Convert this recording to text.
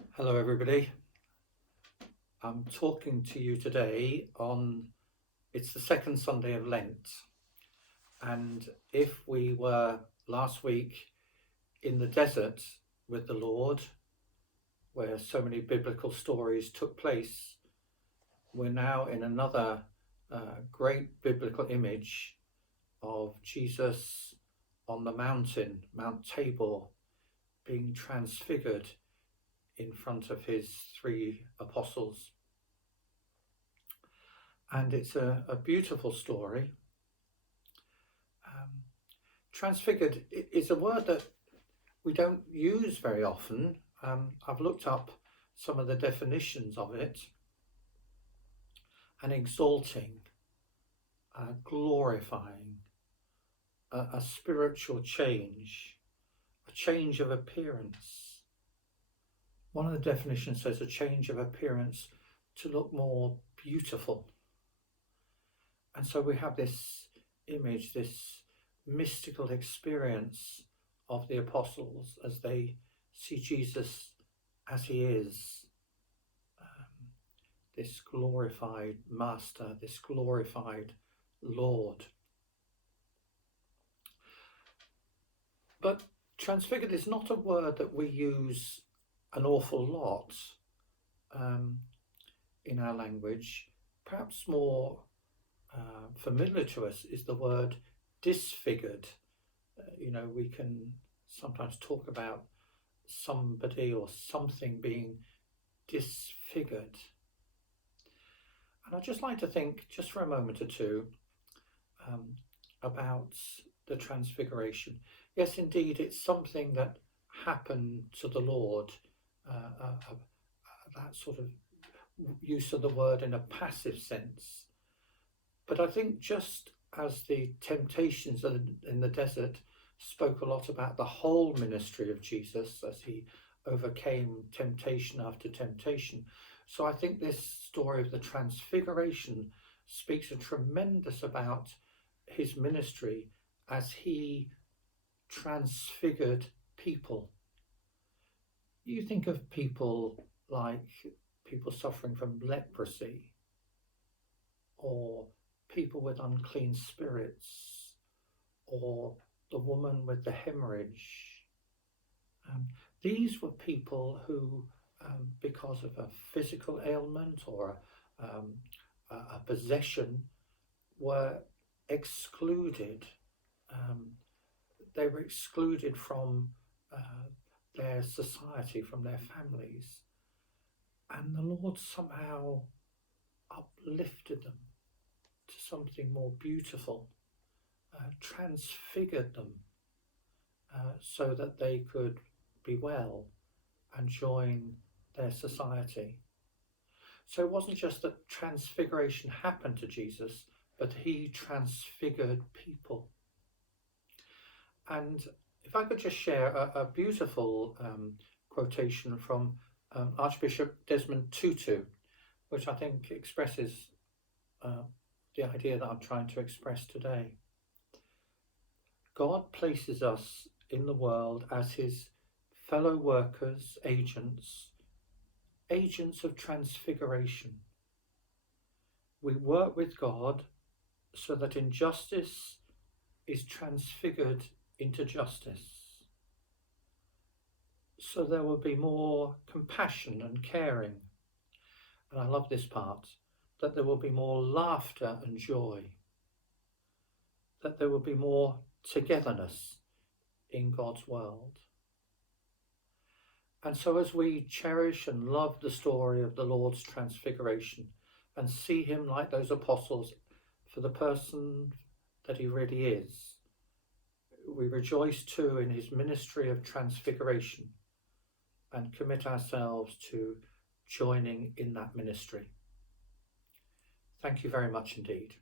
Hello, everybody. I'm talking to you today it's the second Sunday of Lent. And if we were last week in the desert with the Lord, where so many biblical stories took place, we're now in another great biblical image of Jesus on the mountain, Mount Tabor, being transfigured in front of his three apostles. And it's a beautiful story. Transfigured is a word that we don't use very often. I've looked up some of the definitions of it. An exalting, glorifying, a spiritual change, a change of appearance. One of the definitions says a change of appearance to look more beautiful. And so we have this image, this mystical experience of the apostles as they see Jesus as he is, this glorified Master, this glorified Lord. But transfigured is not a word that we use an awful lot in our language. Perhaps more familiar to us is the word disfigured. We can sometimes talk about somebody or something being disfigured. And I'd just like to think, just for a moment or two, about the Transfiguration. Yes, indeed, it's something that happened to the Lord, that sort of use of the word in a passive sense. But I think just as the temptations in the desert spoke a lot about the whole ministry of Jesus as he overcame temptation after temptation, so I think this story of the Transfiguration speaks a tremendous about his ministry as he transfigured people. You think of people like people suffering from leprosy, or people with unclean spirits, or the woman with the hemorrhage. These were people who, because of a physical ailment or a possession, were excluded. They were excluded from their society, from their families. And the Lord somehow uplifted them to something more beautiful, transfigured them so that they could be well and join their society. So it wasn't just that transfiguration happened to Jesus, but he transfigured people. And if I could just share a beautiful quotation from Archbishop Desmond Tutu, which I think expresses the idea that I'm trying to express today. God places us in the world as his fellow workers, agents of transfiguration. We work with God so that injustice is transfigured into justice. So there will be more compassion and caring. And I love this part, that there will be more laughter and joy, that there will be more togetherness in God's world. And so as we cherish and love the story of the Lord's Transfiguration and see him like those apostles for the person that he really is, we rejoice too in his ministry of transfiguration and commit ourselves to joining in that ministry. Thank you very much indeed.